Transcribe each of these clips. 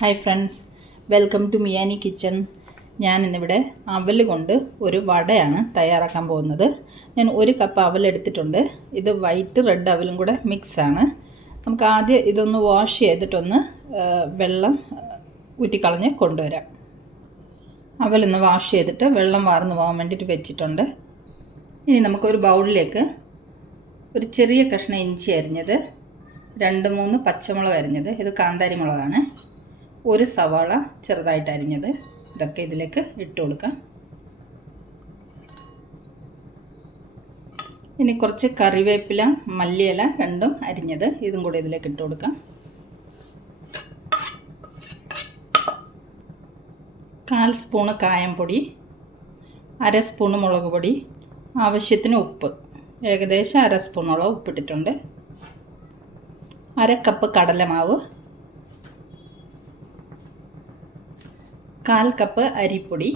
Hi friends, welcome to Miyani kitchen. ഞാൻ ഇന്നിവിടെ അവൽ കൊണ്ട് ഒരു വടയാണ് തയ്യാറാക്കാൻ പോകുന്നത്. ഞാൻ 1 കപ്പ് അവൽ എടുത്തിട്ടുണ്ട്. ഇത് വൈറ്റ് റെഡ് അവലും കൂടെ മിക്സാണ്. നമുക്ക് ആദ്യം ഇതൊന്ന് വാഷ് ചെയ്തിട്ടൊന്ന് വെള്ളം ഊറ്റിക്കളഞ്ഞ് കൊണ്ടുവരാം. അവലൊന്ന് വാഷ് ചെയ്തിട്ട് വെള്ളം വാർന്നു പോകാൻ വേണ്ടിയിട്ട് വെച്ചിട്ടുണ്ട്. ഇനി നമുക്കൊരു ബൗളിലേക്ക് ഒരു ചെറിയ കഷ്ണം ഇഞ്ചി അരിഞ്ഞത്, 2-3 പച്ചമുളക് അരിഞ്ഞത്, ഇത് കാന്താരി മുളകാണ്, 1 സവാള ചെറുതായിട്ട് അരിഞ്ഞത്, ഇതൊക്കെ ഇതിലേക്ക് ഇട്ട് കൊടുക്കാം. ഇനി കുറച്ച് കറിവേപ്പില, മല്ലിയില രണ്ടും അരിഞ്ഞത്, ഇതും കൂടി ഇതിലേക്ക് ഇട്ട് കൊടുക്കാം. 1/4 സ്പൂണ് കായംപൊടി, 1/2 സ്പൂണ് മുളക് പൊടി, ആവശ്യത്തിന് ഉപ്പ്, ഏകദേശം 1/2 സ്പൂണോളം ഉപ്പിട്ടിട്ടുണ്ട്. 1/2 കപ്പ് കടലമാവ്, 1/4 കപ്പ് അരിപ്പൊടി.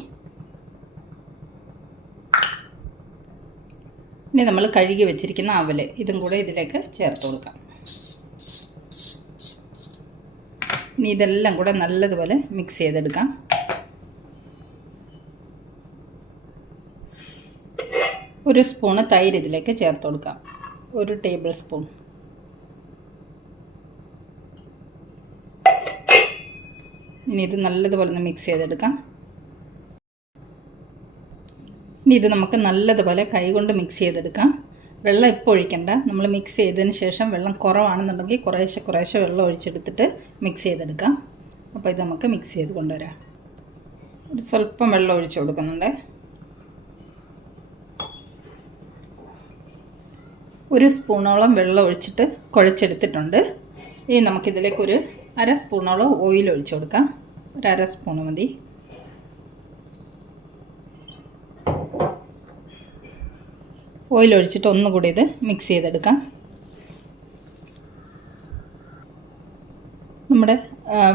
ഇനി നമ്മൾ കഴുകി വെച്ചിരിക്കുന്ന അവൽ ഇതും കൂടെ ഇതിലേക്ക് ചേർത്ത് കൊടുക്കാം. ഇനി ഇതെല്ലാം കൂടെ നല്ലതുപോലെ മിക്സ് ചെയ്തെടുക്കാം. ഒരു സ്പൂണ് തൈര് ഇതിലേക്ക് ചേർത്ത് കൊടുക്കാം, 1 ടേബിൾ സ്പൂൺ. ഇനി ഇത് നല്ലതുപോലെ ഒന്ന് മിക്സ് ചെയ്തെടുക്കാം. ഇനി ഇത് നമുക്ക് നല്ലതുപോലെ കൈകൊണ്ട് മിക്സ് ചെയ്തെടുക്കാം. വെള്ളം ഇപ്പോൾ ഒഴിക്കണ്ട. നമ്മൾ മിക്സ് ചെയ്തതിന് ശേഷം വെള്ളം കുറവാണെന്നുണ്ടെങ്കിൽ കുറേശ്ശെ വെള്ളം ഒഴിച്ചെടുത്തിട്ട് മിക്സ് ചെയ്തെടുക്കാം. അപ്പോൾ ഇത് നമുക്ക് മിക്സ് ചെയ്ത് കൊണ്ടുവരാം. ഒരു സ്വല്പം വെള്ളം ഒഴിച്ച് കൊടുക്കുന്നുണ്ട്. 1 സ്പൂണോളം വെള്ളം ഒഴിച്ചിട്ട് കുഴച്ചെടുത്തിട്ടുണ്ട്. ഇനി നമുക്കിതിലേക്കൊരു 1/2 സ്പൂണോളം ഓയിൽ ഒഴിച്ച് കൊടുക്കാം. 1/2 സ്പൂണ് മതി. ഓയിൽ ഒഴിച്ചിട്ട് ഒന്നുകൂടി ഇത് മിക്സ് ചെയ്തെടുക്കാം. നമ്മുടെ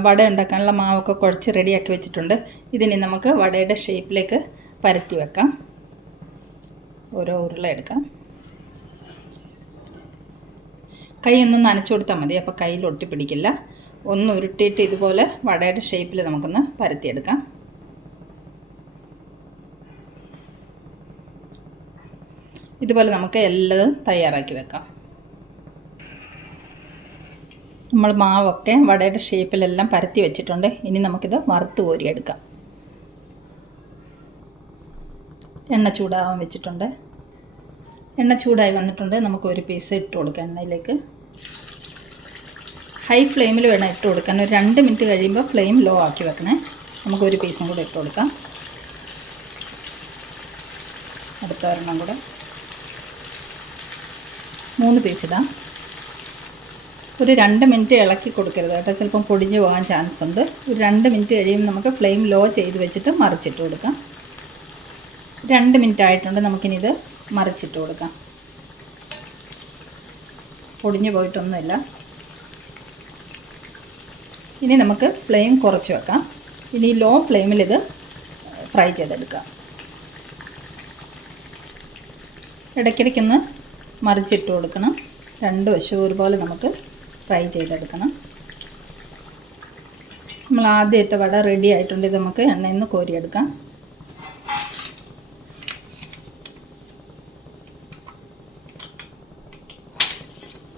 വട ഉണ്ടാക്കാനുള്ള മാവൊക്കെ കുഴച്ച് റെഡിയാക്കി വെച്ചിട്ടുണ്ട്. ഇതിനി നമുക്ക് വടയുടെ ഷേപ്പിലേക്ക് പരത്തി വെക്കാം. ഓരോ ഉരുള എടുക്കാം. കൈ ഒന്ന് നനച്ചു കൊടുത്താൽ മതി, അപ്പോൾ കയ്യിൽ ഒട്ടിപ്പിടിക്കില്ല. ഒന്ന് ഉരുട്ടിയിട്ട് ഇതുപോലെ വടയുടെ ഷേപ്പിൽ നമുക്കൊന്ന് പരത്തിയെടുക്കാം. ഇതുപോലെ നമുക്ക് എല്ലാം തയ്യാറാക്കി വെക്കാം. നമ്മൾ മാവൊക്കെ വടയുടെ ഷേപ്പിലെല്ലാം പരത്തി വെച്ചിട്ടുണ്ട്. ഇനി നമുക്കിത് വറുത്ത് കോരിയെടുക്കാം. എണ്ണ ചൂടാവാൻ വെച്ചിട്ടുണ്ട്. എണ്ണ ചൂടായി വന്നിട്ടുണ്ട്. നമുക്ക് ഒരു പീസ് ഇട്ട് കൊടുക്കാം എണ്ണയിലേക്ക്. ഹൈ ഫ്ലെയിമിൽ വേണം ഇട്ട് കൊടുക്കാൻ. ഒരു 2 മിനിറ്റ് കഴിയുമ്പോൾ ഫ്ലെയിം ലോ ആക്കി വെക്കണേ. നമുക്കൊരു പീസും കൂടെ ഇട്ട് കൊടുക്കാം. അടുത്ത ഒരെണ്ണം കൂടെ, 3 പീസ് ഇടാം. ഒരു 2 മിനിറ്റ് ഇളക്കി കൊടുക്കരുത് കേട്ടോ, ചിലപ്പം പൊടിഞ്ഞു പോകാൻ ചാൻസ് ഉണ്ട്. ഒരു 2 മിനിറ്റ് കഴിയുമ്പോൾ നമുക്ക് ഫ്ലെയിം ലോ ചെയ്ത് വെച്ചിട്ട് മറിച്ചിട്ട് കൊടുക്കാം. 2 മിനിറ്റ് ആയിട്ടുണ്ട്. നമുക്കിനി ഇത് മറിച്ചിട്ട് കൊടുക്കാം. പൊടിഞ്ഞു പോയിട്ടൊന്നുമില്ല. ഇനി നമുക്ക് ഫ്ലെയിം കുറച്ച് വെക്കാം. ഇനി ലോ ഫ്ലെയിമിൽ ഇത് ഫ്രൈ ചെയ്തെടുക്കാം. ഇടയ്ക്കിടയ്ക്കൊന്ന് മറിച്ചിട്ട് കൊടുക്കണം. 2 വശവും ഒരുപോലെ നമുക്ക് ഫ്രൈ ചെയ്തെടുക്കണം. നമ്മൾ ആദ്യം ഇട്ട വട റെഡി ആയിട്ടുണ്ട്. ഇത് നമുക്ക് എണ്ണയിൽ നിന്ന് കോരിയെടുക്കാം.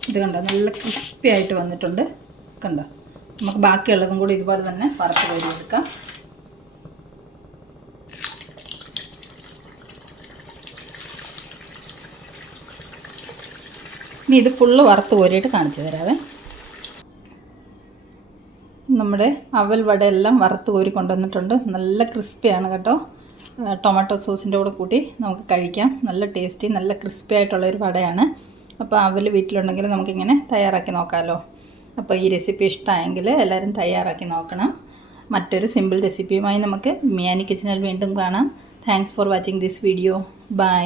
ഇത് കണ്ടോ, നല്ല ക്രിസ്പി ആയിട്ട് വന്നിട്ടുണ്ട്. കണ്ടോ, നമുക്ക് ബാക്കിയുള്ളതും കൂടി ഇതുപോലെ തന്നെ വറുത്ത് കോരിയെടുക്കാം. ഇനി ഇത് ഫുള്ള് വറുത്ത് കോരിയിട്ട് കാണിച്ചു തരാവേ. നമ്മുടെ അവൽ വടയെല്ലാം വറുത്ത് കോരി കൊണ്ടുവന്നിട്ടുണ്ട്. നല്ല ക്രിസ്പിയാണ് കേട്ടോ. ടൊമാറ്റോ സോസിൻ്റെ കൂടെ കൂട്ടി നമുക്ക് കഴിക്കാം. നല്ല ടേസ്റ്റി, നല്ല ക്രിസ്പി ആയിട്ടുള്ളൊരു വടയാണ്. അപ്പോൾ അവൽ വീട്ടിലുണ്ടെങ്കിൽ നമുക്കിങ്ങനെ തയ്യാറാക്കി നോക്കാമല്ലോ. അപ്പോൾ ഈ റെസിപ്പി ഇഷ്ടമായെങ്കിൽ എല്ലാവരും തയ്യാറാക്കി നോക്കണം. മറ്റൊരു സിമ്പിൾ റെസിപ്പിയുമായി നമുക്ക് മിയാനി കിച്ചണിൽ വീണ്ടും കാണാം. Thanks for watching this video. By.